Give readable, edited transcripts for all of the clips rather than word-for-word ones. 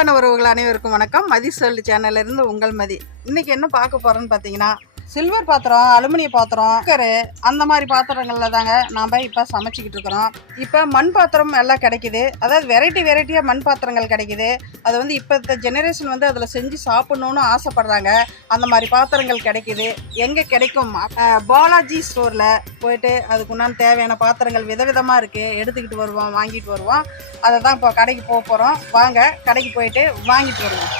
அன்பான உறவுகள் அனைவருக்கும் வணக்கம். மதி சொல்லு சேனல்ல இருந்து உங்கள் மதி. இன்னைக்கு என்ன பார்க்க போறோம்னு பார்த்தீங்கன்னா, சில்வர் பாத்திரம், அலுமினிய பாத்திரம், குக்கரு அந்த மாதிரி பாத்திரங்களில் தாங்க நாம் இப்போ சமைச்சிக்கிட்டு இருக்கிறோம். இப்போ மண் பாத்திரம் எல்லாம் கிடைக்குது. அதாவது வெரைட்டியாக மண் பாத்திரங்கள் கிடைக்குது. அது வந்து இப்போ ஜெனரேஷன் வந்து அதில் செஞ்சு சாப்பிட்ணுன்னு ஆசைப்படுறாங்க. அந்த மாதிரி பாத்திரங்கள் கிடைக்குது. எங்கே கிடைக்கும்? பாலாஜி ஸ்டோரில் போயிட்டு அதுக்கு உண்டான தேவையான பாத்திரங்கள் விதவிதமாக இருக்குது. எடுத்துக்கிட்டு வருவோம், வாங்கிட்டு வருவோம். அதை தான் இப்போ கடைக்கு போக போகிறோம். வாங்க கடைக்கு போயிட்டு வாங்கிட்டு வருவோம்.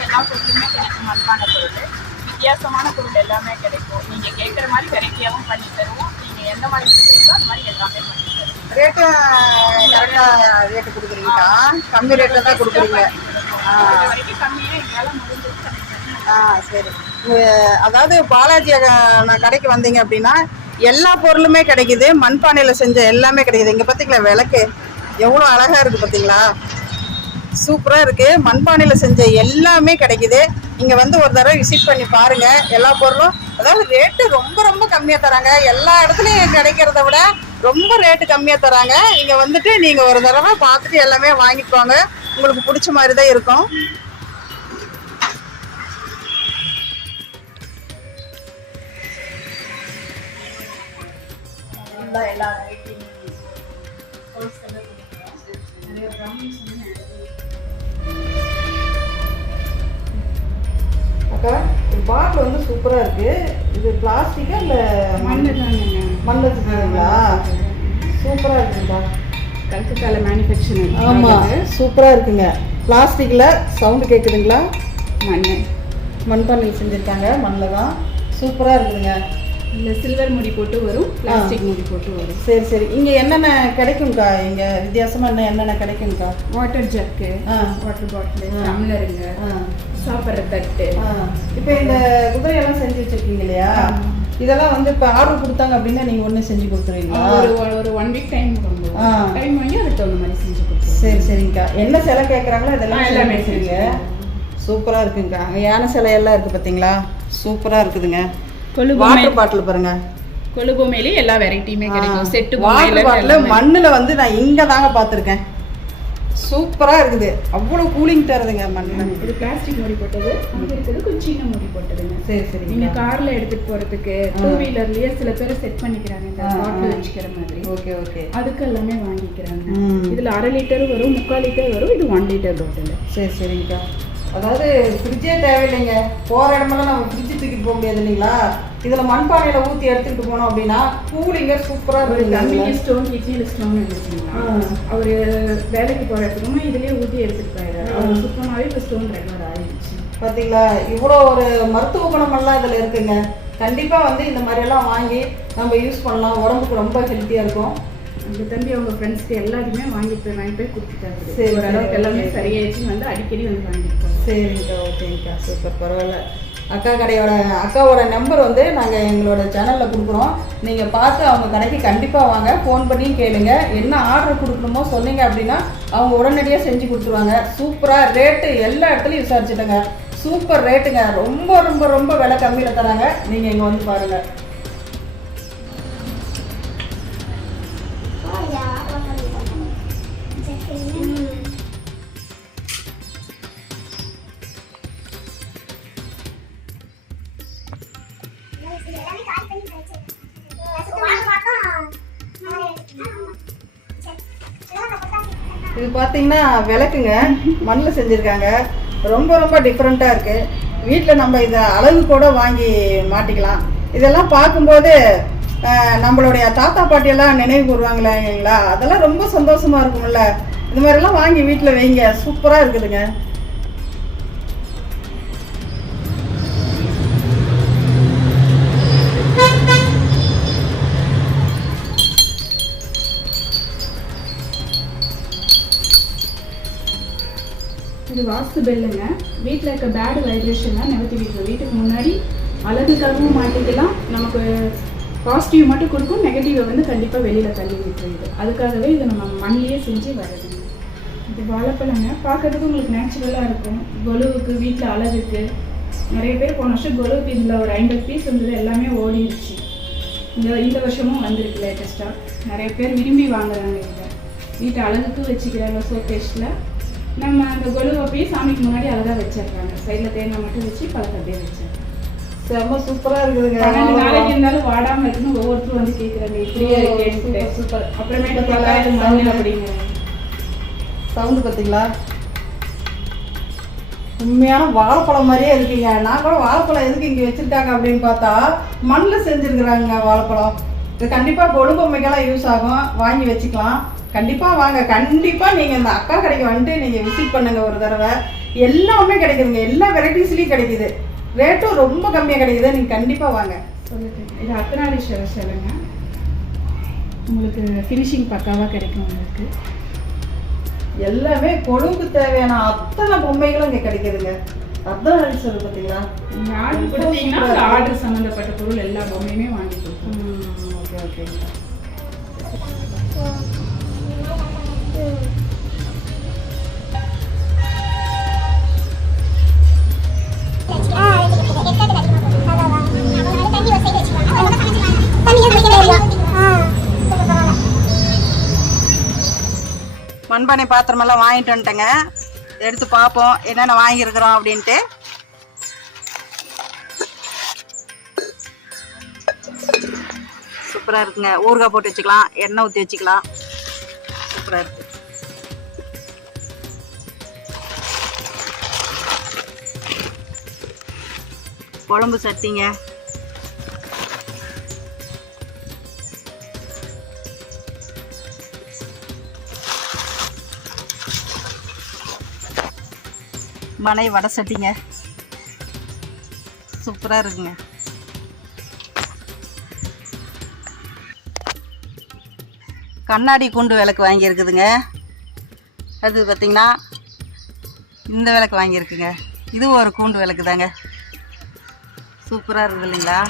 எல்லா பொருளுமே கிடைக்கும். மண்பான பொருள், வித்தியாசமான பொருள் எல்லாமே கிடைக்கும். நீங்கள் கேட்குற மாதிரி வெரைட்டியாகவும் பண்ணி தருவோம். நீங்கள் எந்த மாதிரி விரும்புறீங்களோ அந்த மாதிரி எல்லாமே பண்ணி தருவோம். ரேட்டு கரெக்டாக ரேட்டு கொடுக்குறீங்களா? கம்மி ரேட்டில் தான் கொடுக்குறீங்க. இது வரைக்கும் கம்மியாக எங்களால் முடிஞ்சது. சரி. அதாவது பாலாஜி நான் கடைக்கு வந்தீங்க அப்படின்னா எல்லா பொருளுமே கிடைக்குது. மண்பானையில் செஞ்ச எல்லாமே கிடைக்குது. இங்கே பார்த்தீங்களா விளக்கு எவ்வளோ அழகாக இருக்குது பார்த்தீங்களா? சூப்பராக இருக்குது. மண்பானையில் செஞ்ச எல்லாமே கிடைக்குது. இங்கே வந்து ஒரு தடவை விசிட் பண்ணி பாருங்கள். எல்லா பொருளும் அதாவது ரேட்டு ரொம்ப கம்மியாக தராங்க. எல்லா இடத்துலையும் கிடைக்கிறத விட ரொம்ப ரேட்டு கம்மியாக தராங்க. இங்கே வந்துட்டு நீங்கள் ஒரு தடவை பார்த்துட்டு எல்லாமே வாங்கிட்டு வாங்க. உங்களுக்கு பிடிச்ச மாதிரி தான் இருக்கும். எல்லா அக்கா, ஒரு பாட்டில் வந்து சூப்பராக இருக்குது. இது பிளாஸ்டிக்கா இல்லை மண் வச்சுருக்கீங்களா? சூப்பராக இருக்குங்கக்கா. கல்கத்தால மேனுஃபேக்சரிங். ஆமாம், சூப்பராக இருக்குங்க. பிளாஸ்டிக்கில் சவுண்டு கேட்குதுங்களா? மண்பானையில் செஞ்சுருக்காங்க. மண்ணில் தான் சூப்பராக இருக்குதுங்க. இல்லை சில்வர் முடி போட்டு வரும், பிளாஸ்டிக் முடி போட்டு வரும். சரி. இங்கே என்னென்ன கிடைக்கும்க்கா? இங்கே வித்தியாசமாக என்னென்ன கிடைக்கும்க்கா? வாட்டர் ஜக்கு, வாட்டர் பாட்டில், டம்ளருங்க, சாப்பிட்ற தட்டு. இப்போ இந்த குதிரையெல்லாம் செஞ்சு வச்சுருக்கீங்க இல்லையா? இதெல்லாம் வந்து இப்போ ஆர்டர் கொடுத்தாங்க அப்படின்னா நீங்கள் ஒன்று செஞ்சு கொடுத்துருவீங்களா? ஒரு 1 வீக் டைம் டைம் வாங்கி அதுக்கு தகுந்த மாதிரி செஞ்சு கொடுத்துருவோம். சரிங்கக்கா. என்ன சிலை கேட்குறாங்களோ இதெல்லாம் எல்லாமே செய்யுங்க. சூப்பராக இருக்குங்கக்கா. யானை சிலையெல்லாம் இருக்குது பார்த்தீங்களா? சூப்பராக இருக்குதுங்க. வாட்டர் பாட்டில் பாருங்க. கொழுபொம்மையிலே எல்லா வெரைட்டியுமே கிடைக்கும். செட்டு வாட்டர் பாட்டில் மண்ணில் வந்து நான் இங்கே தாங்க பார்த்துருக்கேன். சூப்பராக இருக்குது. அவ்வளோ கூலிங் தருதுங்க மண்ணில். இது பிளாஸ்டிக் முடி போட்டது, அங்கே இருக்கிறது கொஞ்சம் சின்ன முடி போட்டதுங்க. சரி. நீங்கள் காரில் எடுத்துகிட்டு போகிறதுக்கு 2 வீலர்லேயே சில பேர் செட் பண்ணிக்கிறாங்க, இந்த பாட்டில் வச்சுக்கிற மாதிரி. ஓகே. அதுக்கு எல்லாமே வாங்கிக்கிறாங்க. இதில் 1/2 லிட்டர் வரும், 3/4 லிட்டர் வரும். இது 1 லிட்டர் பாட்டில். சரிங்கக்கா. அதாவது ஃப்ரிட்ஜே தேவையில்லைங்க. போகிற இடமெல்லாம் நம்ம ஃப்ரிட்ஜு தூக்கிட்டு போக முடியாது இல்லைங்களா? இதில் மண்பானையில் ஊற்றி எடுத்துக்கிட்டு போனோம் அப்படின்னா கூலிங்க சூப்பராக இருக்கும். தம்பிக்கு ஸ்டோன், கிட்னியில் ஸ்டோன் இருந்துச்சுங்களா, அவர் வேலைக்கு போகிற இடத்துக்குமே இதுலேயே ஊற்றி எடுத்துகிட்டு போயிடுறாரு. அவர் சுத்தமாகவே இப்போ ஸ்டோன் ரெகுலர் ஆகிடுச்சு. பார்த்தீங்களா? இவ்வளோ ஒரு மருத்துவ குணமெல்லாம் இதில் இருக்குங்க. கண்டிப்பாக வந்து இந்த மாதிரியெல்லாம் வாங்கி நம்ம யூஸ் பண்ணலாம். உடம்புக்கு ரொம்ப ஹெல்த்தியாக இருக்கும். அந்த தம்பி அவங்க ஃப்ரெண்ட்ஸ்க்கு எல்லாத்தையுமே வாங்கி போய் கொடுத்துட்டாரு. சரி, ஓரளவுக்கு எல்லாமே சரியாயிடுச்சுன்னு வந்து அடிக்கடி வந்து வாங்கிட்டு. சரிங்கக்கா. ஓகேங்கக்கா. சூப்பர். பரவாயில்ல. அக்காவோட நம்பர் வந்து நாங்கள் எங்களோட சேனலில் கொடுக்குறோம். நீங்கள் பார்த்து அவங்க கடைக்கு கண்டிப்பாக வாங்க. ஃபோன் பண்ணியும் கேளுங்க. என்ன ஆர்டர் கொடுக்கணுமோ சொன்னீங்க அப்படின்னா அவங்க உடனடியாக செஞ்சு கொடுத்துருவாங்க. சூப்பராக ரேட்டு எல்லா இடத்துலையும் விசாரிச்சுட்டேங்க. சூப்பர் ரேட்டுங்க. ரொம்ப விலை கம்மியில் தராங்க. நீங்கள் இங்கே வந்து பாருங்கள். இது பார்த்தீங்கன்னா விளக்குங்க, மண்ணில் செஞ்சுருக்காங்க. ரொம்ப டிஃப்ரெண்ட்டாக இருக்குது. வீட்டில் நம்ம இதை அளவு கூட வாங்கி மாட்டிக்கலாம். இதெல்லாம் பார்க்கும்போது நம்மளுடைய தாத்தா பாட்டியெல்லாம் நினைவு கூறுவாங்களா இல்லைங்களா? அதெல்லாம் ரொம்ப சந்தோஷமாக இருக்கும்ல. இந்த மாதிரிலாம் வாங்கி வீட்டில் வைங்க. சூப்பராக இருக்குதுங்க. இது வாஸ்து பெல்லுங்க. வீட்டில் இருக்க பேட் வைப்ரேஷன்லாம் நிவர்த்தி விட்டுரும். வீட்டுக்கு முன்னாடி அழகுக்காகவும் மாட்டிக்கலாம், நமக்கு பாசிட்டிவ் மட்டும் கொடுக்கும், நெகட்டிவை வந்து கண்டிப்பாக வெளியில் தள்ளி விட்டுருது. அதுக்காகவே இது நம்ம மண்ணிலேயே செஞ்சு வருதுங்க. இது வாழைப்பழங்க, பார்க்கறதுக்கு உங்களுக்கு நேச்சுரலாக இருக்கும். கொலுவுக்கு, வீட்டில் அழகுக்கு நிறைய பேர் போன வருஷம் கொலுவுக்கு இதில் ஒரு 50 பீஸ் இருந்தது, எல்லாமே ஓடிடுச்சு. இந்த வருஷமும் வந்திருக்கு லேட்டஸ்ட்டாக. நிறைய பேர் விரும்பி வாங்குறாங்க. இதை வீட்டு அழகுக்கு வச்சுக்கிறாங்க. ஷோகேஸில் நம்ம அந்த கொலுவை அப்படியே சாமிக்கு முன்னாடி அழகாக வச்சிடுறாங்க. சைடில் தேங்காய் மட்டும் வச்சு பழத்தை அப்படியே வச்சிடுறாங்க. செம்ம சூப்பராக இருக்குதுங்க. 12 நாளைக்கு இருந்தாலும் வாடாமல் இருக்குன்னு ஒவ்வொருத்தரும் வந்து கேட்குறாங்க. இப்படியே இருக்கு சூப்பர். அப்புறமேட்டு பார்த்தா இது மண் அப்படிங்கிறாங்க. சவுண்டு பார்த்தீங்களா? உண்மையான வாழைப்பழம் மாதிரியே இருக்குங்க. நான் கூட வாழைப்பழம் எதுக்கு இங்கே வச்சுருக்காங்க அப்படின்னு பார்த்தா மண்ணில் செஞ்சுருக்குறாங்க வாழைப்பழம். இது கண்டிப்பாக கொலு பொம்மைக்கெல்லாம் யூஸ் ஆகும், வாங்கி வச்சுக்கலாம். கண்டிப்பாக வாங்க. கண்டிப்பாக நீங்கள் இந்த அக்கா கடைக்கு வந்துட்டு நீங்கள் விசிட் பண்ணுங்கள் ஒரு தடவை. எல்லாமே கிடைக்குதுங்க, எல்லா வெரைட்டிஸ்லேயும் கிடைக்குது. ரேட்டும் ரொம்ப கம்மியாக கிடைக்குது. நீங்கள் கண்டிப்பாக வாங்க. இது அர்த்தநாரீஸ்வரர் சிலைங்க. உங்களுக்கு ஃபினிஷிங் பக்காவாக கிடைக்கும். உங்களுக்கு எல்லாமே கொழுவுக்கு தேவையான அத்தனை பொம்மைகளும் இங்கே கிடைக்குதுங்க. அர்த்தநாரீஸ்வரர் பார்த்தீங்களா? நீங்கள் ஆர்டர் கொடுத்தீங்கன்னா அந்த ஆர்டர் சம்மந்தப்பட்ட பொருள் எல்லா பொம்மையுமே வாங்கி கொடுப்போம். ஓகே ஓகேங்க. மண்பானை பாத்திரமெல்லாம் வாங்கிட்டு வந்துட்டேங்க. எடுத்து பார்ப்போம் என்னென்ன வாங்கியிருக்கிறோம் அப்படின்ட்டு. சூப்பராக இருக்குங்க. ஊறுகாய் போட்டு வச்சுக்கலாம், எண்ணெய் ஊற்றி வச்சுக்கலாம். சூப்பராக இருக்கு. குழம்பு சட்டிங்க. மனை வடை சட்டிங்க. சூப்பராக இருக்குங்க. கண்ணாடி கூண்டு விளக்கு வாங்கியிருக்குதுங்க. அது பார்த்திங்கன்னா இந்த விளக்கு வாங்கியிருக்குங்க. இது ஒரு கூண்டு விளக்கு தாங்க. சூப்பராக இருக்குது இல்லைங்களா?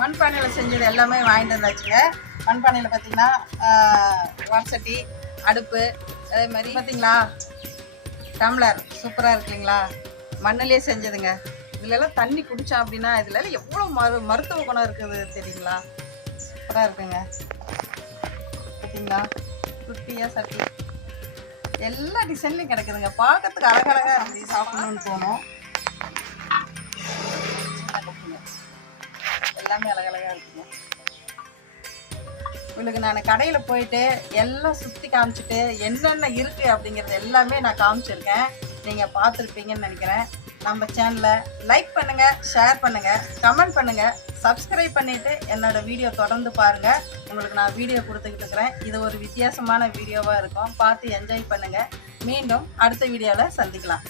மண்பானையில் செஞ்சது எல்லாமே வாங்கிட்டு வந்தாச்சுங்க. மண்பானையில் பார்த்திங்கன்னா வடசட்டி, அடுப்பு, அதே மாதிரி பார்த்திங்களா டம்ளர் சூப்பராக இருக்குங்களா? மண்ணிலே செஞ்சதுங்க. இதுலலாம் தண்ணி குடித்தோம் அப்படின்னா இதில் எவ்வளோ மருத்துவ குணம் இருக்குது தெரியுங்களா? சூப்பராக இருக்குங்க. பார்த்திங்களா குட்டியாக சட்டி எல்லா டிசைன்லையும் கிடைக்குதுங்க. பார்க்கறதுக்கு அழகழகாக இருக்குது, சாப்பிடணும்னு தோணும். எல்லாமே அழகழகாக இருக்குங்க. உங்களுக்கு நான் கடையில் போயிட்டு எல்லாம் சுற்றி காமிச்சிட்டு என்னென்ன இருக்குது அப்படிங்கிறது எல்லாமே நான் காமிச்சிருக்கேன். நீங்கள் பார்த்துருப்பீங்கன்னு நினைக்கிறேன். நம்ம சேனலை லைக் பண்ணுங்கள், ஷேர் பண்ணுங்கள், கமெண்ட் பண்ணுங்கள், சப்ஸ்கிரைப் பண்ணிவிட்டு என்னோடய வீடியோ தொடர்ந்து பாருங்கள். உங்களுக்கு நான் வீடியோ கொடுத்துக்கிட்டு இருக்கிறேன். இது ஒரு வித்தியாசமான வீடியோவாக இருக்கும். பார்த்து என்ஜாய் பண்ணுங்கள். மீண்டும் அடுத்த வீடியோவில் சந்திக்கலாம்.